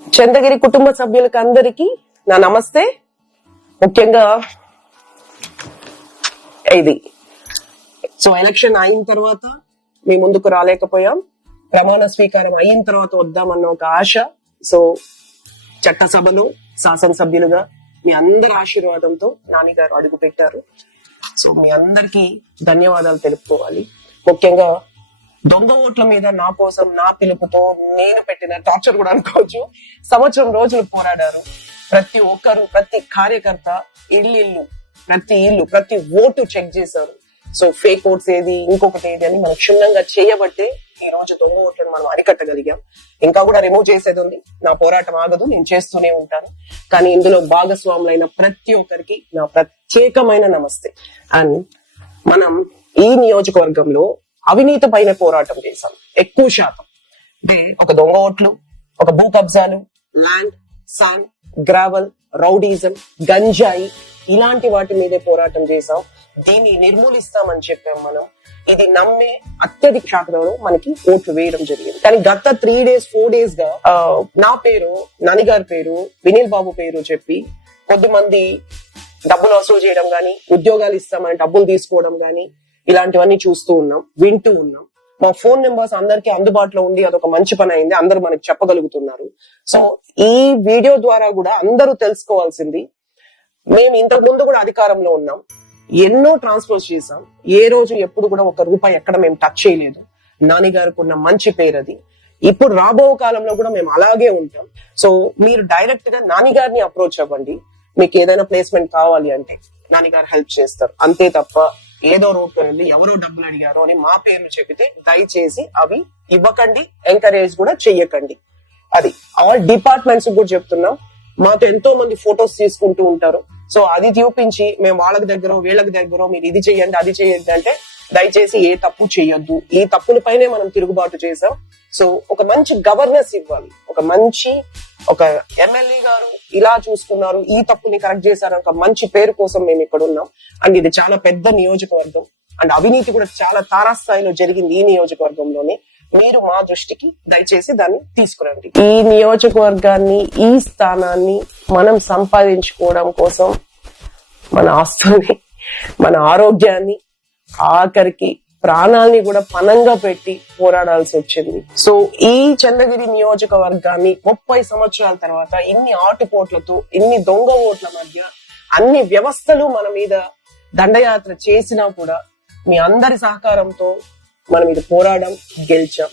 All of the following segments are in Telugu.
చంద్రగిరి కుటుంబ సభ్యులకు అందరికీ నా నమస్తే. ముఖ్యంగా ఇది ఎలక్షన్ అయిన తర్వాత మీ ముందుకు రాలేకపోయాం. ప్రమాణ స్వీకారం అయిన తర్వాత వద్దామన్న ఒక ఆశ. చట్టసభలో శాసనసభ్యులుగా మీ అందరి ఆశీర్వాదంతో నాన్నగారు అడుగు పెట్టారు. మీ అందరికీ ధన్యవాదాలు తెలుపుకోవాలి. ముఖ్యంగా దొంగ ఓట్ల మీద నా కోసం నా పిలుపుతో నేను పెట్టిన టార్చర్ కూడా అనుకోవచ్చు. సంవత్సరం రోజులు పోరాడారు. ప్రతి ఒక్కరు, ప్రతి కార్యకర్త ఇల్లు, ప్రతి ఓటు చెక్ చేశారు. ఫేక్ ఓట్స్ ఏది, ఇంకొకటి ఏది అని మనం క్షుణ్ణంగా చేయబట్టే ఈ రోజు దొంగ ఓట్లను మనం అరికట్టగలిగాం. ఇంకా కూడా రిమూవ్ చేసేది ఉంది. నా పోరాటం ఆగదు, నేను చేస్తూనే ఉంటాను. కానీ ఇందులో భాగస్వాములైన ప్రతి ఒక్కరికి నా ప్రత్యేకమైన నమస్తే. అండ్ మనం ఈ నియోజకవర్గంలో అవినీతి పైన పోరాటం చేశాం. ఎక్కువ శాతం అంటే ఒక దొంగ ఓట్లు, ఒక భూ కబ్జాలు, ల్యాండ్, శాండ్, గ్రావెల్, రౌడీజం, గంజాయి ఇలాంటి వాటి మీదే పోరాటం చేశాం. దీన్ని నిర్మూలిస్తామని చెప్పాం మనం. ఇది నమ్మే అత్యధిక శాతంలో మనకి ఓట్లు వేయడం జరిగింది. కానీ గత 3 days 4 days గా నా పేరు, నాన్నగారి పేరు, వినీల్ బాబు పేరు చెప్పి కొద్దిమంది డబ్బులు వసూలు చేయడం గాని, ఉద్యోగాలు ఇస్తామని డబ్బులు తీసుకోవడం గాని ఇలాంటివన్నీ చూస్తూ ఉన్నాం, వింటూ ఉన్నాం. మా ఫోన్ నెంబర్స్ అందరికీ అందుబాటులో ఉండి అదొక మంచి పని అయింది. అందరూ మనకి చెప్పగలుగుతున్నారు. ఈ వీడియో ద్వారా కూడా అందరూ తెలుసుకోవాల్సింది, మేము ఇంతకు ముందు కూడా అధికారంలో ఉన్నాం, ఎన్నో ట్రాన్స్ఫర్స్ చేశాం. ఏ రోజు ఎప్పుడు కూడా ఒక రూపాయి ఎక్కడ మేము టచ్ చేయలేదు. నాన్నగారికి ఉన్న మంచి పేరు అది. ఇప్పుడు రాబో కాలంలో కూడా మేము అలాగే ఉంటాం. మీరు డైరెక్ట్ గా నాన్నగారిని అప్రోచ్ అవ్వండి. మీకు ఏదైనా ప్లేస్మెంట్ కావాలి అంటే నాన్నగారు హెల్ప్ చేస్తారు. అంతే తప్ప ఏదో రూట్లో వెళ్ళి ఎవరో డబ్బులు అడిగారో అని మా పేర్లు చెబితే దయచేసి అవి ఇవ్వకండి, ఎంకరేజ్ కూడా చెయ్యకండి. అది ఆల్ డిపార్ట్మెంట్స్ కూడా చెప్తున్నాం. మాతో ఎంతో మంది ఫొటోస్ తీసుకుంటూ ఉంటారు. అది చూపించి మేము వాళ్ళకి దగ్గర వీళ్ళకి దగ్గర మీరు ఇది చెయ్యండి అది చెయ్యండి అంటే దయచేసి ఏ తప్పు చెయ్యొద్దు. ఈ తప్పుల పైనే మనం తిరుగుబాటు చేసాం. ఒక మంచి గవర్నెన్స్ ఇవ్వాలి. ఒక ఎమ్మెల్యే గారు ఇలా చూసుకున్నారు, ఈ తప్పుని కరెక్ట్ చేశారు, ఒక మంచి పేరు కోసం మేము ఇక్కడ ఉన్నాం. అండ్ ఇది చాలా పెద్ద నియోజకవర్గం. అండ్ అవినీతి కూడా చాలా తారాస్థాయిలో జరిగింది ఈ నియోజకవర్గంలోనే. మీరు మా దృష్టికి దయచేసి దాన్ని తీసుకురండి. ఈ నియోజకవర్గాన్ని, ఈ స్థానాన్ని మనం సంపాదించుకోవడం కోసం మన ఆస్తుల్ని, మన ఆరోగ్యాన్ని, ఆఖరికి ప్రాణాల్ని కూడా పణంగా పెట్టి పోరాడాల్సి వచ్చింది. ఈ చంద్రగిరి నియోజకవర్గాన్ని 30 సంవత్సరాల తర్వాత ఇన్ని ఆటుపోట్లతో, ఇన్ని దొంగ ఓట్ల మధ్య అన్ని వ్యవస్థలు మన మీద దండయాత్ర చేసినా కూడా మీ అందరి సహకారంతో మనం ఇది పోరాడం గెలిచాం.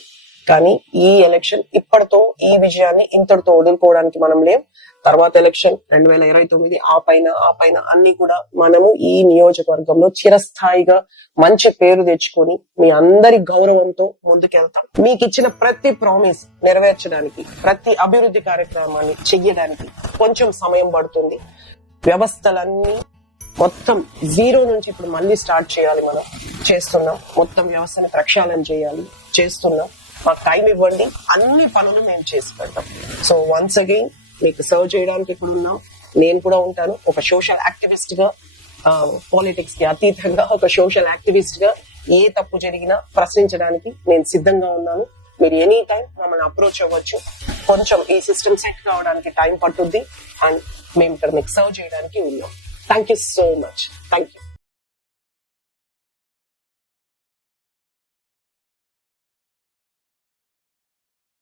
కానీ ఈ ఎలక్షన్ ఇప్పటితో ఈ విజయాన్ని ఇంతటితో వదులుకోవడానికి మనం లేం. తర్వాత ఎలక్షన్ 2029 ఆ పైన అన్ని కూడా మనము ఈ నియోజకవర్గంలో చిరస్థాయిగా మంచి పేరు తెచ్చుకొని మీ అందరి గౌరవంతో ముందుకెళ్తాం. మీకు ఇచ్చిన ప్రతి ప్రామిస్ నెరవేర్చడానికి, ప్రతి అభివృద్ధి కార్యక్రమాన్ని చెయ్యడానికి కొంచెం సమయం పడుతుంది. వ్యవస్థలన్నీ మొత్తం జీరో నుంచి ఇప్పుడు మళ్ళీ స్టార్ట్ చేయాలి. మనం చేస్తున్నాం. మొత్తం వ్యవస్థని ప్రక్షాళన చేయాలి, చేస్తున్నాం. మాకు టైం ఇవ్వండి, అన్ని పనులు మేము చేసి పెడతాం. వన్స్ అగైన్ మీకు సర్వ్ చేయడానికి ఇక్కడ ఉన్నాం. నేను కూడా ఉంటాను. ఒక సోషల్ యాక్టివిస్ట్ గా, పాలిటిక్స్ కి అతీతంగా ఒక సోషల్ యాక్టివిస్ట్ గా ఏ తప్పు జరిగినా ప్రశ్నించడానికి నేను సిద్ధంగా ఉన్నాను. మీరు ఎనీ టైం మమ్మల్ని అప్రోచ్ అవ్వచ్చు. కొంచెం ఈ సిస్టమ్ సెట్ కావడానికి టైం పట్టుద్ది. అండ్ మేము ఇక్కడ మీకు సర్వ్ చేయడానికి ఉన్నాం. Thank you so much. Thank you.